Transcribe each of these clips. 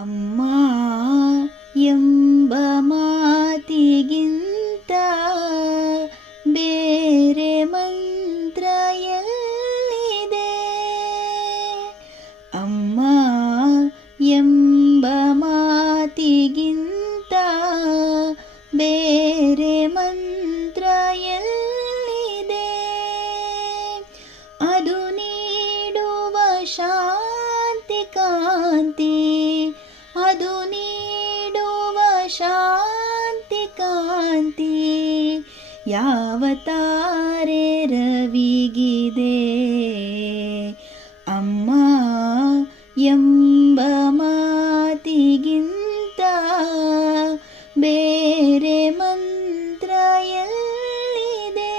ಅಮ್ಮ ಎಂಬ ಮಾತಿಗಿಂತ ಬೇರೆ ಮಂತ್ರ ಎಲ್ಲಿದೆ? ಅಮ್ಮ ಎಂಬ ಮಾತಿಗಿಂತ ಬೇರೆ ಮಂತ್ರ ಎಲ್ಲಿದೆ? ಅದು ನೀಡುವ ಶಾಂತಿ ಕಾಂತಿ, ಅದು ನೀಡುವ ಶಾಂತಿ ಕಾಂತಿ ಯಾವ ತಾರೆ ರವಿಗಿದೆ? ಅಮ್ಮ ಎಂಬ ಮಾತಿಗಿಂತ ಬೇರೆ ಮಂತ್ರ ಎಲ್ಲಿದೆ?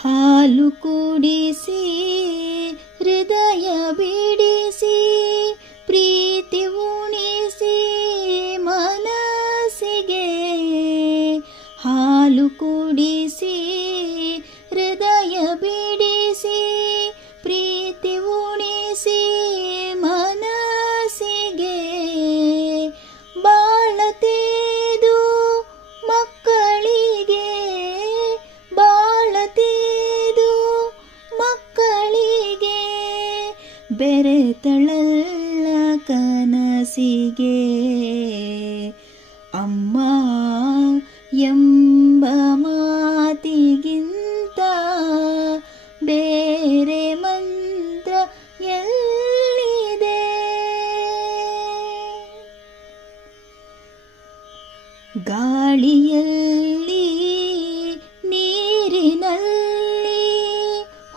ಹಾಲು ಕುಡಿಸಿ ಹೃದಯ ಬಿಡಿಸಿ ಪ್ರೀತಿ ಉಣಿಸಿ ಮನಸ್ಸಿಗೆ, ಹಾಲು ಕುಡಿಸಿ ಹೃದಯ ಬಿಡಿಸಿ ಪ್ರೀತಿ ಉಣಿಸಿ ಮನಸ್ಸಿಗೆ, ಬಾಳತೇದು ಮಕ್ಕಳಿಗೆ, ಬಾಳತೇದು ಮಕ್ಕಳಿಗೆ ಬೆರೆತಳಲ್ಲ ಕನಸಿಗೆ. ಅಮ್ಮ ಎಂಬ ಮಾತಿಗಿಂತ ಬೇರೆ ಮಂತ್ರ ಎಲ್ಲಿದೆ? ಗಾಳಿಯಲ್ಲಿ ನೀರಿನಲ್ಲಿ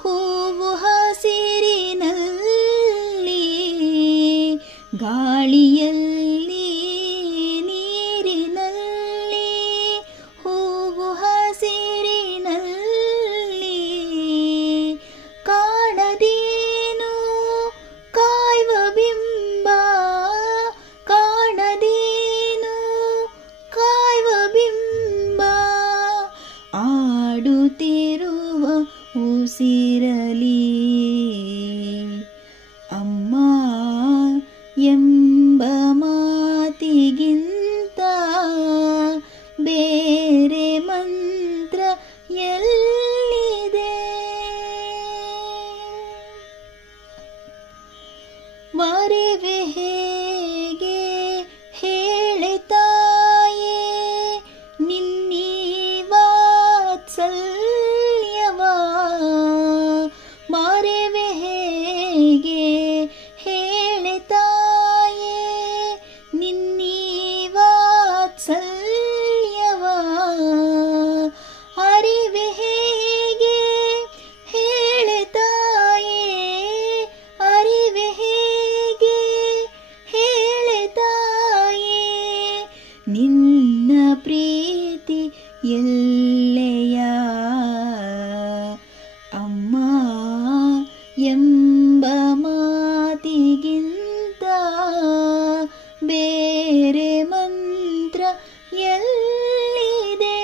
ಹೂವು ಹಸಿರಿನಲ್ಲಿ, ಗಾಳಿಯಲ್ಲಿ ನೀರಿನಲ್ಲಿ ಹೂವು ಹಸಿರಿನಲ್ಲಿ, ಕಾಣದೇನು ಕಾಯುವ ಬಿಂಬ, ಕಾಣದೇನು ಕಾಯುವ ಬಿಂಬ, ಆಡುತ್ತಿರುವ ಉಸಿರಲಿ. ಅಮ್ಮ ಎಂಬ ಮಾತಿಗಿಂತ ಬೇರೆ ಮಂತ್ರ ಎಲ್ಲಿದೆ? ಮರೆವೆ ಹೇಗೆ ಹೇಳೆ ತಾಯೇ ನಿನ್ನೀ ವಾತ್ಸಲ್ಯವ? ಮರೆವೆ ಹೇಗೆ ಹೇಳೆ ತಾಯೇ ನಿನ್ನೀ ವಾತ್ಸಲ್ಯವ? ಅರಿವೆ ಹೇಗೆ ಹೇಳೆ ತಾಯೇ, ಅರಿವೆ ಹೇಗೆ ಹೇಳೆ ತಾಯೇ ನಿನ್ನ ಪ್ರೀತಿ ಎಲ್ಲೆಯ? ಅಮ್ಮ ಎಂಬ ಮಾತಿಗಿಂತ ಬೇರೆ ಮಂತ್ರ ಎಲ್ಲಿದೆ?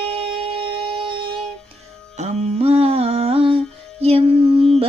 ಅಮ್ಮ ಎಂಬ